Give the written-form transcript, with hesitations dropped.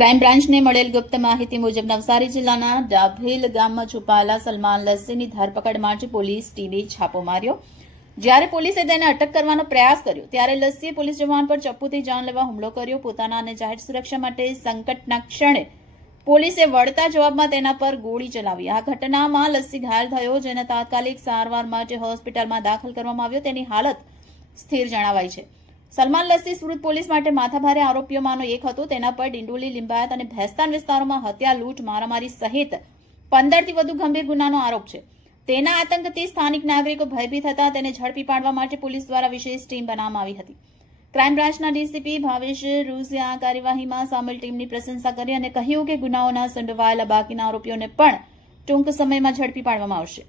Crime બ્રાન્ચને મળેલ ગુપ્ત માહિતી મુજબ નવસારી જિલ્લાના ડાભેલ ગામમાં છુપાયેલા સલમાન લસ્સીની ધરપકડ માટે પોલીસ ટીમે છાપો માર્યો। જ્યારે પોલીસે તેને અટક કરવાનો પ્રયાસ કર્યો ત્યારે લસ્સીએ પોલીસ જવાન પર ચપ્પુથી જાન લેવા હુમલો કર્યો। પોતાના અને જાહેર સુરક્ષા માટે સંકટના ક્ષણે પોલીસે વળતા જવાબમાં તેના પર ગોળી ચલાવી। આ ઘટનામાં લસ્સી ઘાયલ થયો, જેને તાત્કાલિક સારવાર માટે હોસ્પિટલમાં દાખલ કરવામાં આવ્યો। તેની હાલત સ્થિર જણાવાઈ છે। સલમાન લસ્સી સુરત પોલીસ માટે માથાભારે આરોપીઓમાંનો એક હતો। તેના પર ડિંડોલી, લિંબાયત અને ભેસ્તાન વિસ્તારોમાં હત્યા, લૂંટ, મારામારી સહિત 15થી વધુ ગંભીર ગુનાનો આરોપ છે। તેના આતંકથી સ્થાનિક નાગરિકો ભયભીત હતા। તેને ઝડપી પાડવા માટે પોલીસ દ્વારા વિશેષ ટીમ બનાવવામાં આવી હતી। ક્રાઇમ બ્રાન્ચના ડીસીપી ભાવેશ રૂસે આ કાર્યવાહીમાં સામેલ ટીમની પ્રશંસા કરી અને કહ્યું કે ગુનાઓના સંડોવાયેલા બાકીના આરોપીઓને પણ ટૂંક સમયમાં ઝડપી પાડવામાં આવશે।